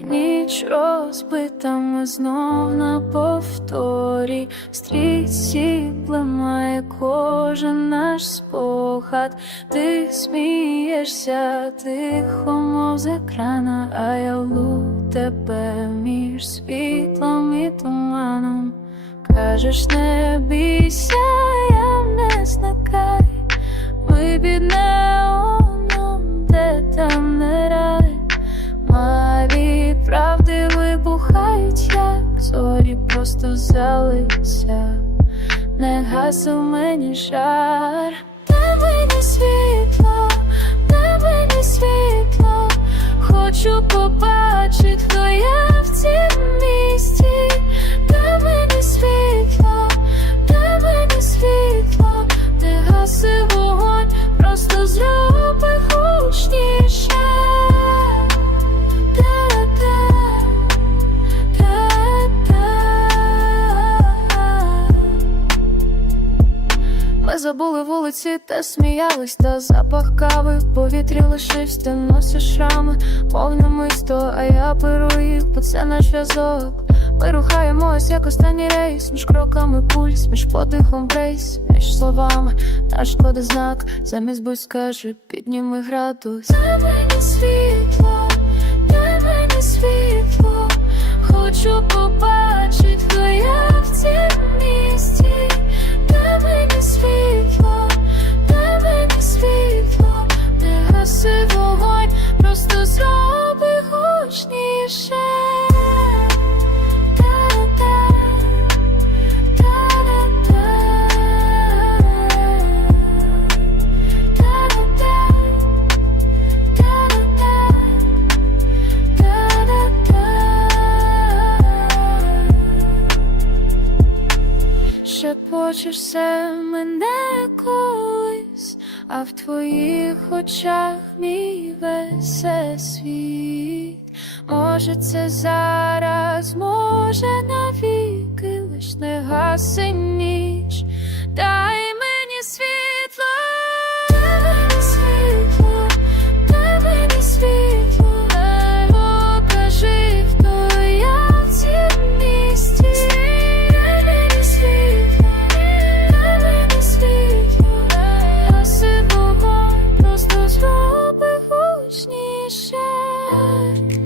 ніч розбита, знов на повторі. В стрічці блимає кожен наш спогад. Ти смієшся тихо, мов з екрана, а я лу тебе між світлом і туманом. Кажеш, не бійся, просто взялися, не гасив мені жар, дай мені світло, забули вулиці, та сміялись, та запах кави, в повітрі лишився, ти носиш шрами, повне мисто, а я беру їх, бо це наш зв'язок. Ми рухаємось, як останній рейс, між кроками пульс, між подихом брейс, між словами наш коди знак, замість будь скаже, підніми градус. Дай мені світло, та-та-та. Все мене колись, а в твоїх очах мій весь світ. Може, це зараз, може навіки, лиш не гаси ніч. Дай shock.